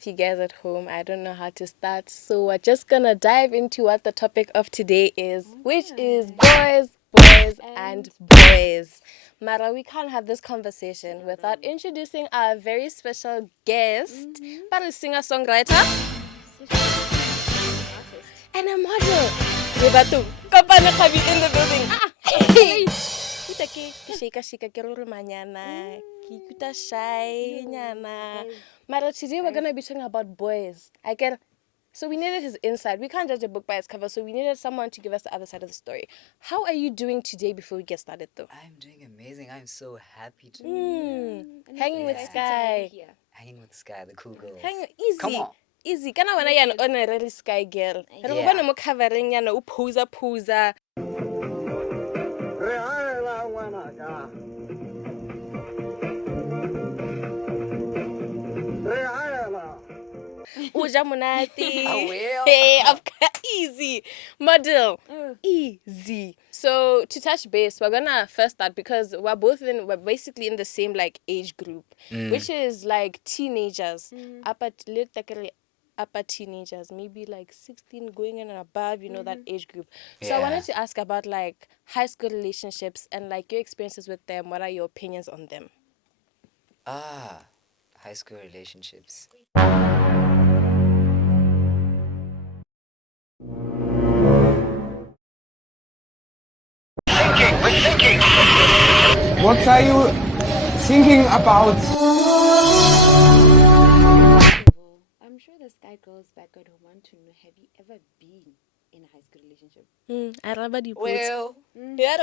with you guys at home. I don't know how to start. So we're just going to dive into what the topic of today is, which is boys, and boys. Mara, we can't have this conversation without introducing our very special guest, but a singer-songwriter and a model. Lebatu, Kopano Kgabi in the building. Hey! Shika ke ruri manyana. Ke ikuta shy nyana. Mara, today we're gonna be talking about boys. So we needed his insight. We can't judge a book by its cover, so we needed someone to give us the other side of the story. How are you doing today before we get started, though? I'm doing amazing. I'm so happy to be here. Hanging with Sky. Hanging with Sky, the cool girls. Easy. Come on. Easy. Kana wana yana honorary Sky girl. Re go bona mo covering yana o phosa. Uja monate. Hey, easy. Model. Easy. So to touch base, we're gonna first start because we're basically in the same like age group, which is like teenagers. Upper teenagers, maybe like 16 going in and above, that age group. So I wanted to ask about like high school relationships and like your experiences with them. What are your opinions on them? High school relationships. What are you thinking about? I'm sure the Sky girls back at home want to know, have you ever been in a high school relationship?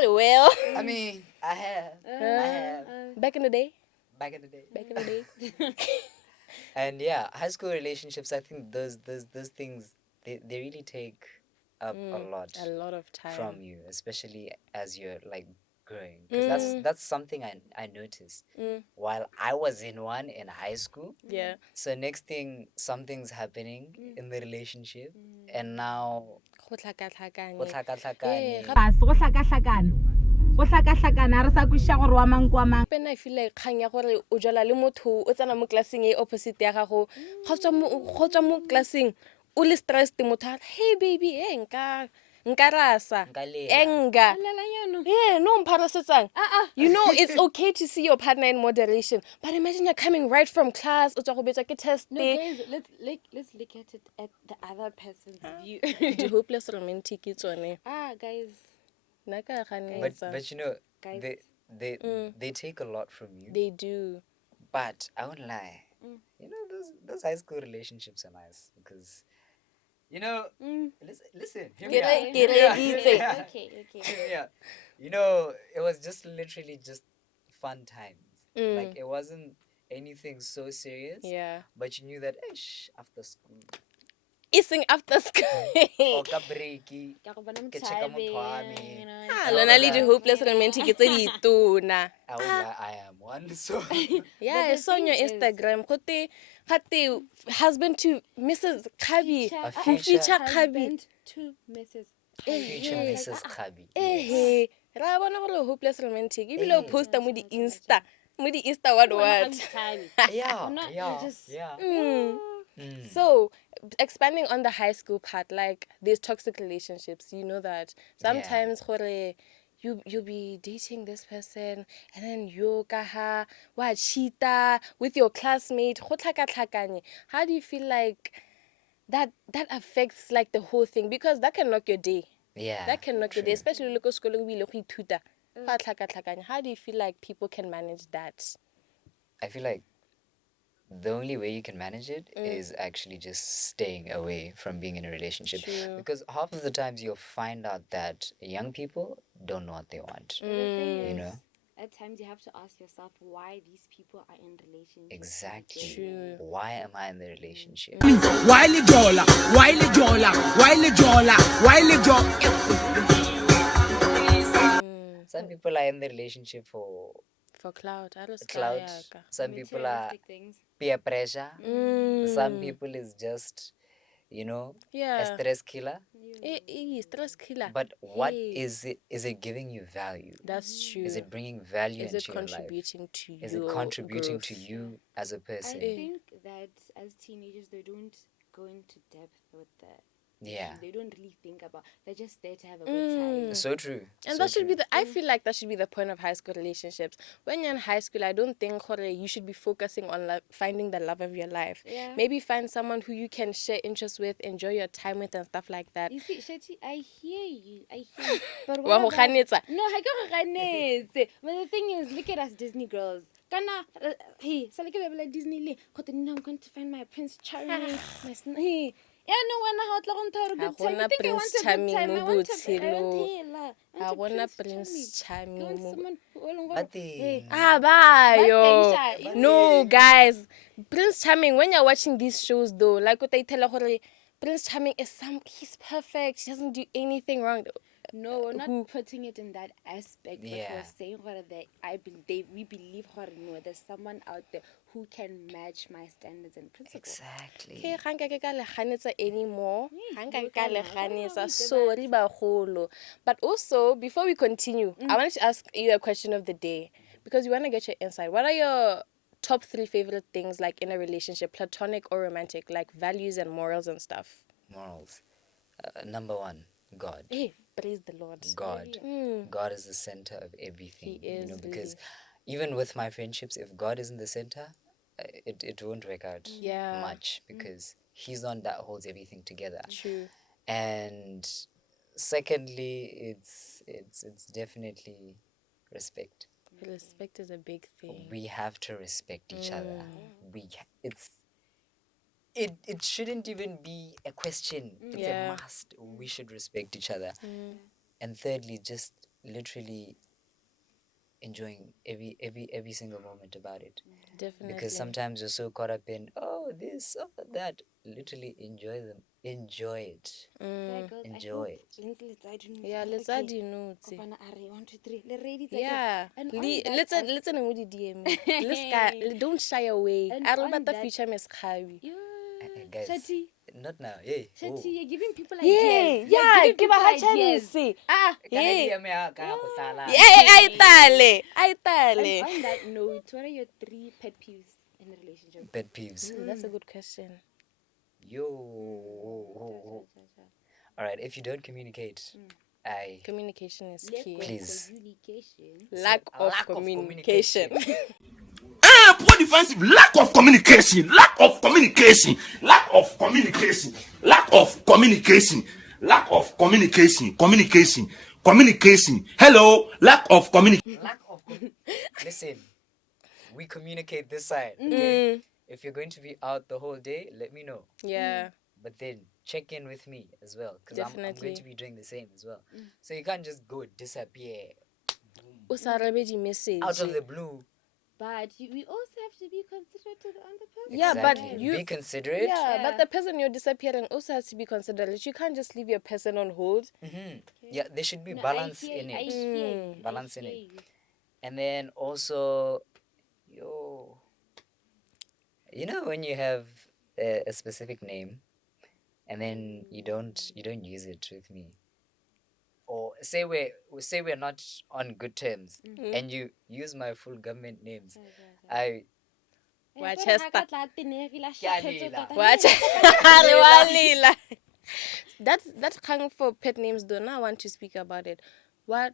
Well. I mean, I have. Back in the day. And yeah, high school relationships, I think those things, they really take up a lot of time from you, especially as you're like growing. Because that's something I noticed while I was in one in high school. Yeah. So next thing, something's happening in the relationship, and now Go tlhakatlhakane. I feel like kgang ya gore o jala le motho o tsena mo classeng e opposite ya gago kgotsa mo classeng o le stressed motho hey baby nka rasa enga no mpharasetsang. It's okay to see your partner in moderation, but imagine you're coming right from class o tswa go betsa ke test. No, guys, let's look at it at the other person's view. The hopeless romantic tsone. Guys. But you know, guys, they take a lot from you. They do. But I won't lie. You know, those high school relationships are nice because, listen. Hear me out. Okay. Yeah. You know, it was just literally just fun times. Like, it wasn't anything so serious. Yeah. But you knew that, after school. Eating after school. O ka breaki. Ke checka motho wa me. Lona le di hopeless romantic tse di tona. I am one, so. Yeah, I saw on your Instagram. Kate husband to Mrs. Kgabi. Future Kgabi. To Mrs. Future Mrs. Kgabi. Ra bona gore hopeless romantic. Ebile o posta mo di Insta. Mo di Insta what? Yeah. So, expanding on the high school part, like these toxic relationships, you know that sometimes you'll be dating this person and then you kaha wa cheata with your classmate. How do you feel like that affects like the whole thing? Because that can knock your day. Yeah. That can knock your day, especially look at school How do you feel like people can manage that? I feel like the only way you can manage it is actually just staying away from being in a relationship. True. Because half of the times you'll find out that young people don't know what they want. You know? At times you have to ask yourself why these people are in relationships. Exactly. True. Why am I in the relationship? Some people are in the relationship for clout. Some people are peer pressure. Some people is just, a stress killer. Stress killer. But what is it? Is it giving you value? That's true. Is it bringing value into your life? Is it contributing to you? Is it contributing to you as a person? I think that as teenagers, they don't go into depth with the. Yeah. They don't really think about. They're just there to have a good time. So true. And so that should true. be I feel like that should be the point of high school relationships. When you're in high school, I don't think you should be focusing on finding the love of your life. Yeah. Maybe find someone who you can share interests with, enjoy your time with, and stuff like that. You see, Shathi, I hear you. But Wa what go about... ganetsa. No, I go ganetse. But the thing is, look at us Disney girls. Kana, hey, so like Disney le. I'm going to find my Prince Charming. Hey. Yeah, no, when I had a good time. I think I want a good time. I want Prince Charming. I want someone who... But Hey. Bayo. But No, guys. Prince Charming, when you're watching these shows though, like what they tell her, Prince Charming he's perfect. He doesn't do anything wrong. No, we're not putting it in that aspect, but Yeah. we're saying that we believe there's someone out there who can match my standards and principles. Exactly. Okay, ga nke ka le ganetsa anymore. Ga nke ka le ganetsa. we Sorry bagolo. But also, before we continue, I wanted to ask you a question of the day because we want to get your insight. What are your top 3 favorite things like in a relationship, platonic or romantic, like values and morals and stuff? Morals. Number 1, God. Hey, praise the Lord. God. God is the center of everything. He is, because even with my friendships, if God isn't the center, it won't work out much because He's the one that holds everything together. True. And secondly, it's definitely respect. Respect is a big thing. We have to respect each other. It shouldn't even be a question. It's a must. We should respect each other. And thirdly, just literally enjoying every single moment about it. Definitely. Because sometimes you're so caught up in this, that. Literally enjoy them. Enjoy it. Enjoy it. Yeah, let's add you know. 1, 2, 3. Yeah. And Let's know the DM. Let's go. Don't shy away. And I on remember the that- feature Miss Kgabi. Guys, Shathi, not now. Hey. Shathi, you're giving people Yeah, ideas. yeah. You're Give giving a people hard ideas. chance. Yeah. Ay, And tale. on that note, what are your 3 pet peeves in a relationship? Pet peeves. That's a good question. Yo. All right. If you don't communicate, Communication is key. Please. Communication. Lack of communication. Poor defensive, lack of communication, lack of communication, lack of communication, lack of communication, lack of communication, communication. Hello, lack of communication. Listen, we communicate this side. Okay? If you're going to be out the whole day, let me know. Yeah. But then check in with me as well, because I'm Definitely. going to be doing the same as well. So you can't just go disappear Usarabeji message. out of the blue. But we also have to be considerate to the other person. Yeah, but Exactly. you be considerate. Yeah, but the person you're disappearing also has to be considerate. You can't just leave your person on hold. Yeah, there should be No, balance I hear in you, it. I hear you, Balance I in hear it. you. And then also, when you have a specific name, and then you don't use it with me, or say we're not on good terms, and you use my full government names, Watch Pero Hester. ha ka tla tenegela shakgetso tota. Watch. Walila. That's kind for pet names though. Now I want to speak about it. What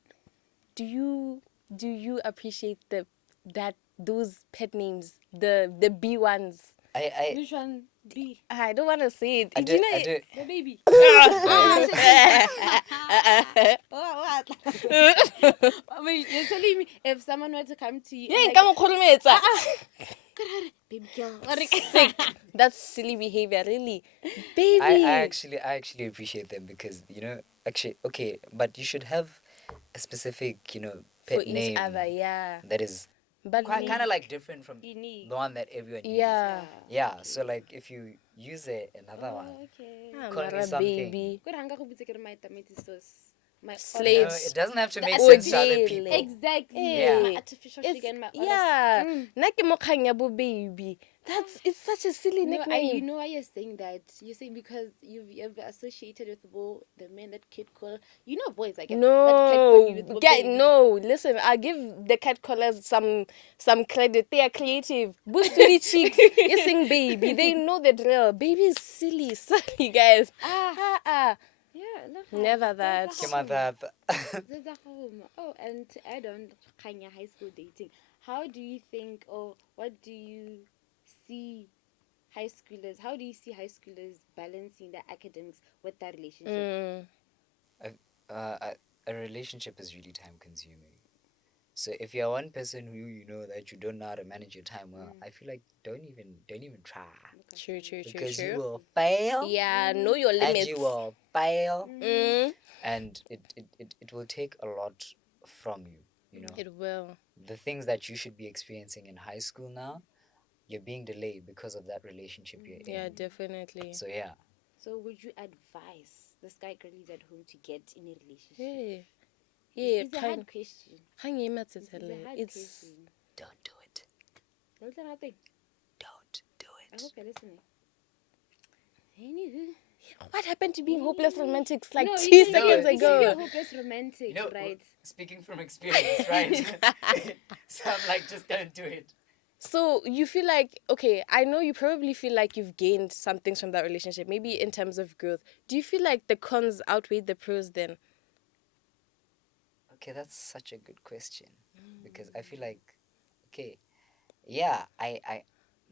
do you appreciate those pet names, the B ones? Which one? B. I don't want to say it. I Do you do, know I do. The baby. Wait, you're telling me if someone were to come to you Yeah, and come on, kgolometsa. baby girl. Sick. That's silly behavior, really. Baby. I actually appreciate them because actually okay, but you should have a specific pet for each name other, yeah. that is But kind of like different from Unique. the one that everyone uses. yeah. So like if you use another one, Okay. Ah, call me mara something. baby. Good hanga go butse ke re my tomato sauce. my Slaves. It doesn't have to The make other sense to other people. people. Exactly. Yeah. My artificial It's, sugar and my yeah. Mm. Nna ke mo kgang ya bo baby. It's such a silly No, nickname. you know why you're saying that? You're saying because you've associated with the men that kid call. You know, boys like that cat call you with No, the get baby. no. Listen, I give the cat callers some credit. They are creative. Busuli cheeks, kissing baby. They know the drill. Baby is silly, sorry guys. Ah. Yeah, Never that. Oh, and to add on Kanya high school dating, how do you think or what do you see high schoolers? How do you see high schoolers balancing their academics with their relationship? A relationship is really time consuming. So if you're one person who you know that you don't know how to manage your time well, I feel like don't even try. True. Because you will fail. Yeah, know your And limits. you will fail. Mm, And it will take a lot from you, you know. it will. The things that you should be experiencing in high school now, you're being delayed because of that relationship you're in. Yeah, definitely. So yeah. So would you advise the sky girlies at home to get in a relationship? Hey. Yeah, It's a hard question. It's a hard it's question. Don't do it. What's that thing? Don't do I it. hope you're listening. Anywho. what happened to being hopeless romantics like No, 2 you can seconds be- you can be a ago. hopeless romantic, You know, right? speaking from experience, right? So I'm like, just don't do it. So you feel like, okay, I know you probably feel like you've gained some things from that relationship, maybe in terms of growth. Do you feel like the cons outweigh the pros then? Okay, that's such a good question. Because I feel like, okay, yeah, I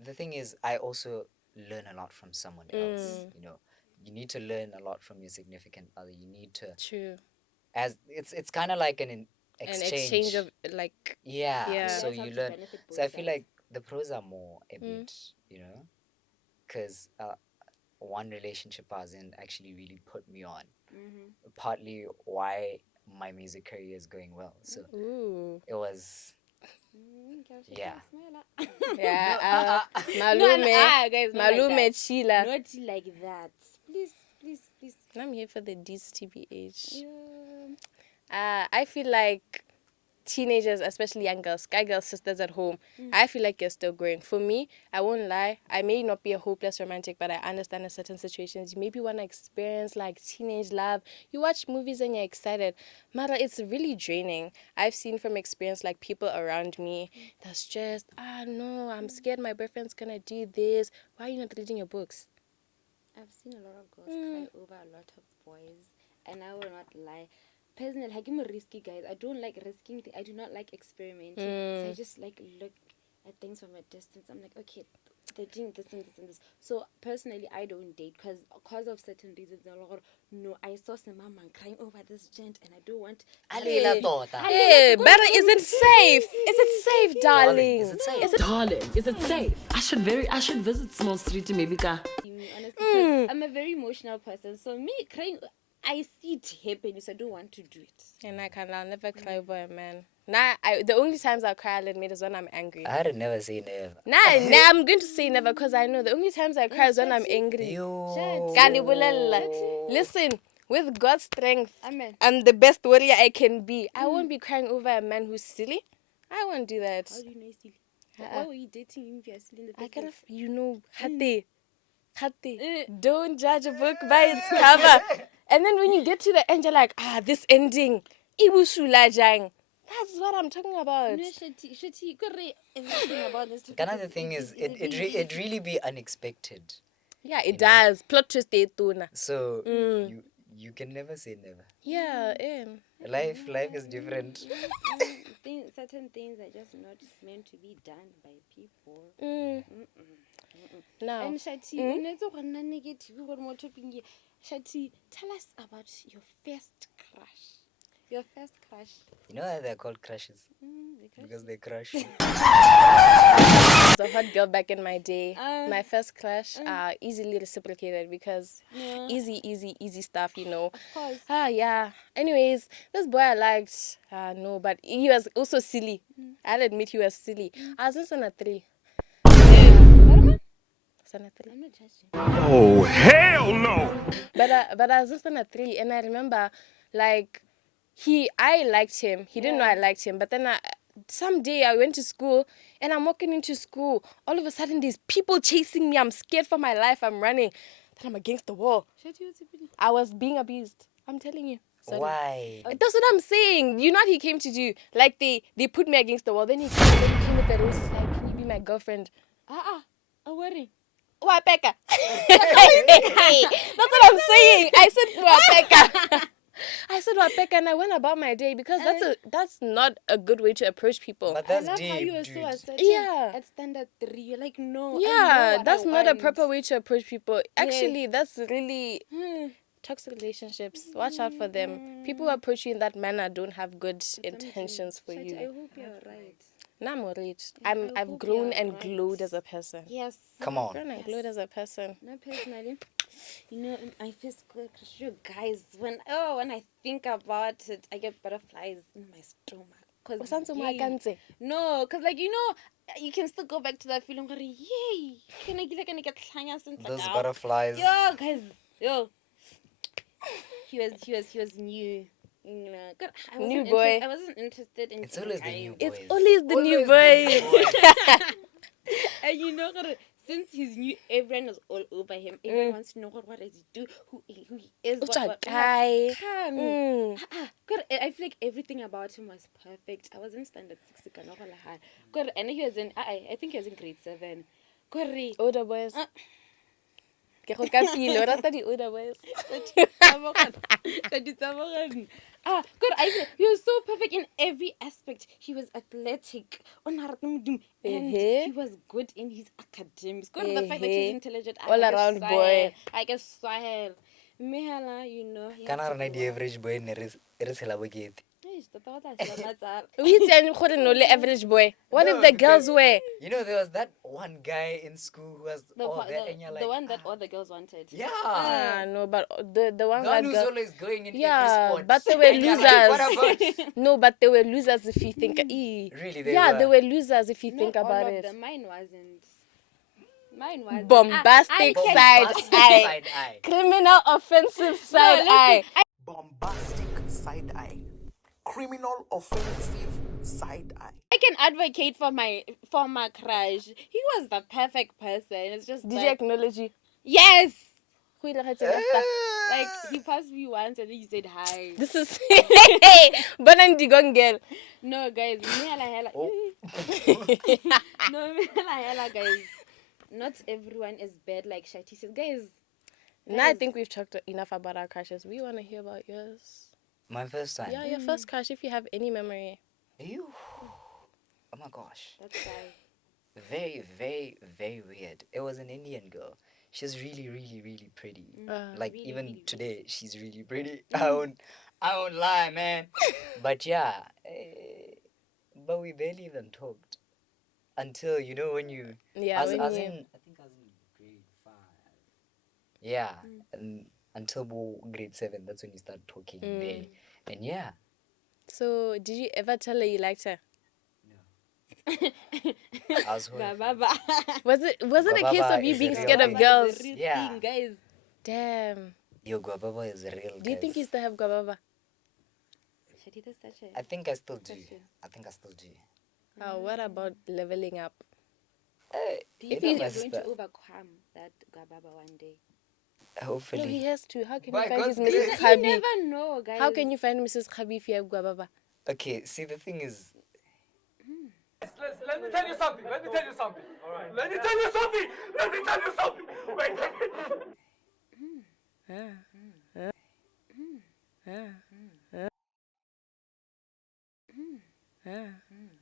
the thing is I also learn a lot from someone else. You know, you need to learn a lot from your significant other. You need to, True. as it's kind of like an exchange of like, Yeah, Yeah. so That's how you to learn. benefit both So I feel sides. like the pros are more a bit, you know, because one relationship I was in actually really put me on. Partly why my music career is going well. So ooh. it was, yeah. Yeah, Malume, malume, guys, not like malume that. chila. Not like that. Please. I'm here for the D's TBH. Yeah. I feel like teenagers, especially young girls, sky girls, sisters at home, I feel like you're still growing. For me, I won't lie, I may not be a hopeless romantic, but I understand in certain situations you maybe want to experience like teenage love. You watch movies and you're excited. Mara, it's really draining. I've seen from experience like people around me that's just, no, I'm scared my boyfriend's gonna do this. Why are you not reading your books? I've seen a lot of girls cry over a lot of boys, and I will not lie. Personally, I'm a risky guys. I don't like risking. I do not like experimenting. So I just like look at things from a distance. I'm like, okay, they're doing this and this and this. So personally, I don't date because of certain reasons. No, I saw some mama crying over this gent, and I don't want. Hey, better, is it safe? Is it safe, darling? Is it safe? Darling, is it safe? I should visit Small Street maybe. Me, honestly, 'cause I'm a very emotional person. So me crying, I see it happen, so I don't want to do it. And I'll never cry over a man. The only times I cry, I'll admit, is when I'm angry. I'd never say never. I'm going to say never because I know the only times I cry is when I'm angry. Listen, with God's strength Amen. and the best warrior I can be, I won't be crying over a man who's silly. I won't do that. How do you know he's silly? Why were you dating him if you're silly in the I first kind of, place? Khate, don't judge a book by its cover. And then when you get to the end, you're like, this ending, ibusula jang. That's what I'm talking about. No, Shathi, everything about this. Another thing is, it really be unexpected. Yeah, it does. Plot twist tuna. So you can never say never. Yeah, Life is different. Certain things are just not meant to be done by people. Now, And Shathi, Shathi, tell us about your first crush. Your first crush. You know why they're called crushes? Because they crush you. I was a hot girl back in my day. My first crush, easily reciprocated because easy stuff, you know. Of course. Yeah. Anyways, this boy I liked, no, but he was also silly. I'll admit he was silly. I was in Sana 3. Sana 3. I'm not judging. Oh, hell no! But I was in Sana 3, and I remember, like, I liked him. He didn't know I liked him. But then someday I went to school and I'm walking into school. All of a sudden, there's people chasing me. I'm scared for my life. I'm running. Then I'm against the wall. I was being abused. I'm telling you. Sorry. Why? That's what I'm saying. You know what he came to do? Like they put me against the wall. Then he came with the roses like, can you be my girlfriend? Worry. Wapeka. That's what I'm saying. I said Wapeka. I said Wapeka and I went about my day because that's not a good way to approach people. But I that's love how deep, you were dude. so assertive. Yeah. At standard 3, you're like, no. I know Yeah, what that's I not a want. proper way to approach people. Actually, that's really toxic relationships. Watch out for them. People who approach you in that manner don't have good intentions for Shati, you. I hope you're right. Now I'm worried. I I've hope grown you're and right. glowed as a person. Yes. Come on. Grown and glowed as a person. No, personally, I feel good because you guys, when I think about it, I get butterflies in my stomach. No, because you can still go back to that feeling. Yay! Can I get Those butterflies. Yo, guys, yo. He was new. You know, God, New boy. I wasn't interested in. It's always the new boys. It's always the new Always boys. And God, since he's new, everyone is all over him. Everyone wants to know what does he do, who he is, what guy. God, I feel like everything about him was perfect. I was in standard 6. God, and he was in. I think he was in grade 7. God, Older boys. Ke go ka pile, o rata di older boys. God, he was so perfect in every aspect. He was athletic, and he was good in his academics. God, the fact that he's intelligent, All around boy. I guess Swahil. Mehala, you know. He Kana had to rena go di out. average boy ne re tshela bokete. Eish, tota o tla sheba matsala. We saying no le average boy. What if No, the because- girls were? You know, there was that one guy in school who was The one that all the girls wanted. Yeah. No, but the ones The one that who's girl. always going in Yeah, every sport. but they were And you're like, what losers. about? No, but they were losers if you think. Really, They were losers if you Not think all about of it. them. Mine wasn't. Mine wasn't. Bombastic I side Bombastic eye. side eye. Criminal offensive side listen, eye. Bombastic side eye. Criminal offensive side eye. I can advocate for my crush. He was the perfect person. It's just Did you that, acknowledge you? yes. Who ile ga tsena after? Like he passed me once and then he said hi. This is Bonan Digong girl. No guys, hela. No hela guys. Not everyone is bad like Shathi says. Guys, Now I think we've talked enough about our crushes. We want to hear about yours. My first time. Yeah, your first crush, if you have any memory. Ew. Oh my gosh. that's why. Very, very, very weird. It was an Indian girl. She's really, really, really pretty. Like really, even really, today, she's really pretty. I won't lie, man. But yeah, but we barely even talked until when you. Yeah, I was when in. you. I think I was in grade 5. Yeah, and until grade 7, that's when you start talking there. And yeah. So, did you ever tell her you liked her? I was horrified. Was it a case Gwababa of you is a being real scared of thing. girls? The real Yeah. thing, guys. Damn. Yo, Gwababa is real. Do you think you guys. still have Gwababa? Shathi, that's such a. I think I still do. Question. I think I still do. What about leveling up? Do you You think know, you're my going sister, to overcome that Gababa one day? No, hopefully. he has to. How can By you find God's his Mrs. grace. You Kgabi? never know, guys. How can you find Mrs. Kgabi if you have Gwababa? Okay, see, the thing is, Let me tell you something. Let me tell you something. All right. Let me tell you something. Let me tell you something. Wait.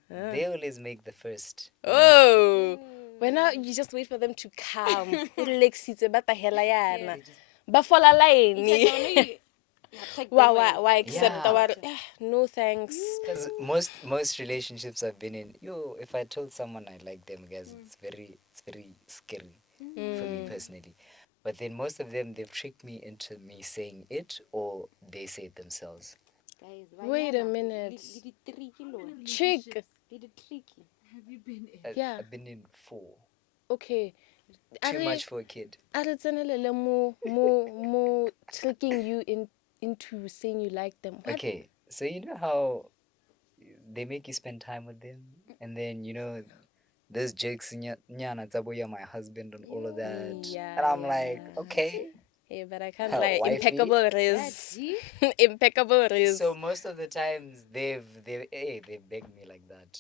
they always make the first. Oh. When now you just wait for them to come. Lexite bata hela yana. Ba fola line. Why accept Yeah. our no thanks. Because most relationships I've been in, if I told someone I like them, guys, it's very scary for me personally. But then most of them, they've tricked me into me saying it, or they say it themselves. Guys, Wait a minute. Trick. Yeah. I've been in 4. Okay. Too much for a kid. Mo tricking you into saying you like them. What? Okay, So you know how they make you spend time with them, and then those jokes in nyana tabo, you're my husband and all of that, Yeah, and I'm yeah. like, okay, Hey, but I can't lie. wifey. Impeccable riz. Impeccable riz. So most of the times they've begged me like that.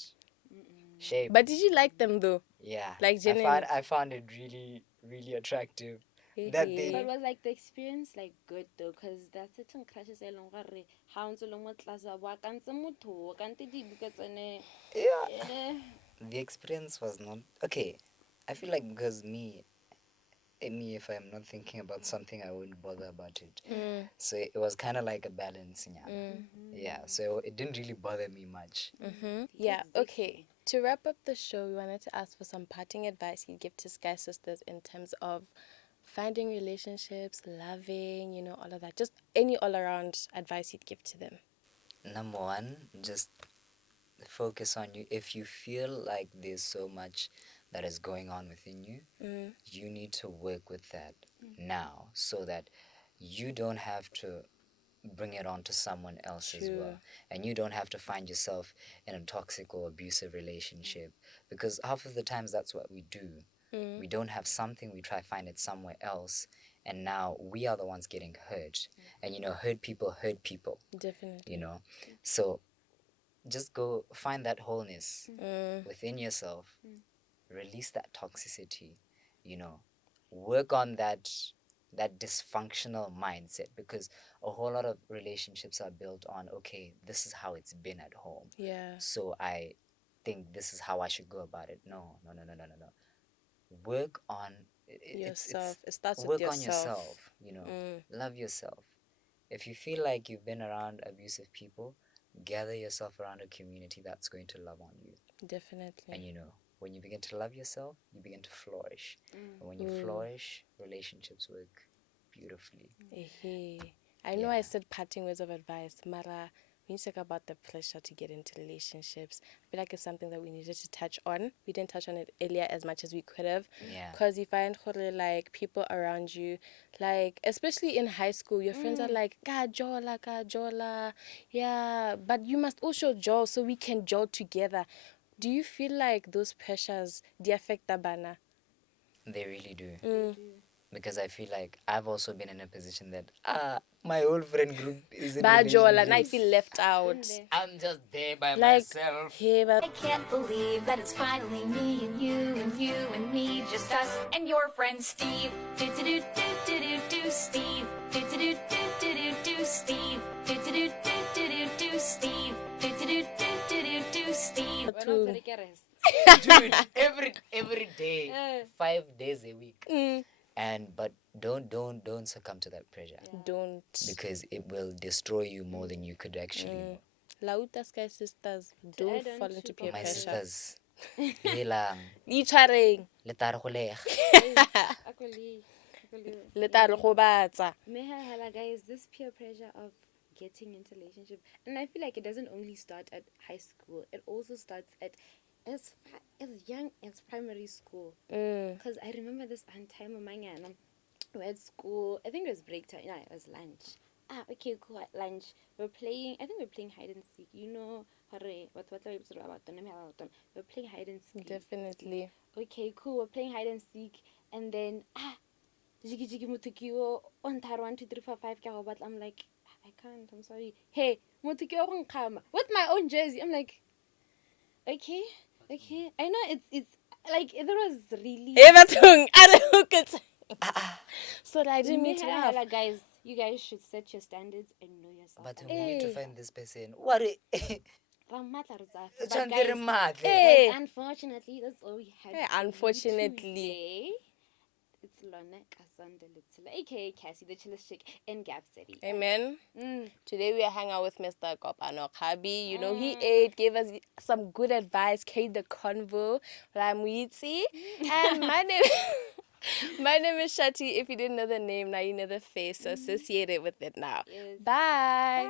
Shame. But did you like them though? Yeah, Like genuinely? I found it really really attractive. Hey, That hey. But was like the experience like good though, cause there's certain crushes e leng gore ha o ntse o le mo tlase wa ka ntse motho o ka nte dibuka tsene. Yeah, the experience was not okay. I feel like because me, if I'm not thinking about something, I wouldn't bother about it. So it was kind of like a balance, yeah. So it didn't really bother me much. Yeah, okay. To wrap up the show, we wanted to ask for some parting advice you'd give to Sky Sisters in terms of finding relationships, loving, all of that. Just any all around advice you'd give to them. Number one, just focus on you. If you feel like there's so much that is going on within you, you need to work with that now so that you don't have to bring it on to someone else as well. And you don't have to find yourself in a toxic or abusive relationship, because half of the times that's what we do. We don't have something, we try to find it somewhere else, and now we are the ones getting hurt. And hurt people hurt people. Definitely. So just go find that wholeness within yourself, release that toxicity, work on that dysfunctional mindset, because a whole lot of relationships are built on, okay, this is how it's been at home, Yeah. so I think this is how I should go about it. No. Work on Yourself. It starts with work yourself. on yourself, love yourself. If you feel like you've been around abusive people, gather yourself around a community that's going to love on you. Definitely. And when you begin to love yourself, you begin to flourish. And when you flourish, relationships work beautifully. I know I said parting words of advice, Mara, when you talk about the pressure to get into relationships, I feel like it's something that we needed to touch on. We didn't touch on it earlier as much as we could have. Yeah. Because you find like people around you, like especially in high school, your friends are like, ka jola. Yeah, but you must also jowl so we can jowl together. Do you feel like those pressures, they affect the bana? They really do. Because I feel like I've also been in a position that my whole friend group is in Bajola, and I relationships. feel left out. I'm just there by Like, myself. hey, but I can't believe that it's finally me and you and me, just us and your friend Steve. Do do do do do do do Steve. Do do do do do do do Steve. Do do do do do do do Steve. Do do do do do do do Steve. Dude, every day, 5 days a week. But don't succumb to that pressure. don't. Because it will destroy you more than you could actually know. Lauta Sky Sisters, don't fall into peer My pressure. sisters, helang, Itshwareng. le tarogolega. Le tla re gobatsa. Guys, this peer pressure of getting into relationship, and I feel like it doesn't only start at high school, it also starts at as young as primary school. Because I remember this one time we had school, I think it was break time. No, it was lunch. Okay, cool. At lunch we're playing hide and seek. What we're playing hide and seek. Definitely. Okay, cool. We're playing hide and seek, and then jiggy mutukio on tar 1 2 3 4 5 ka go batla. I'm like, I can't. I'm sorry. Hey, mutukio go nkama with my own jersey. I'm like, okay. I know it's like there was really. So I didn't mean to laugh. Guys, you guys should set your standards and know yourself. But we need to find this person. What? But guys, Hey. unfortunately, that's all we had. Hey, for you unfortunately. today. It's Lona Kasanda Little, aka Cassie, the chillest chick in Gap City. Amen. Today we are hanging out with Mr. Kopano Kgabi. He ate, gave us some good advice, carried the convo. Ramwitsi. And my name is Shathi. If you didn't know the name, now you know the face. So associate it with it now. Yes. Bye.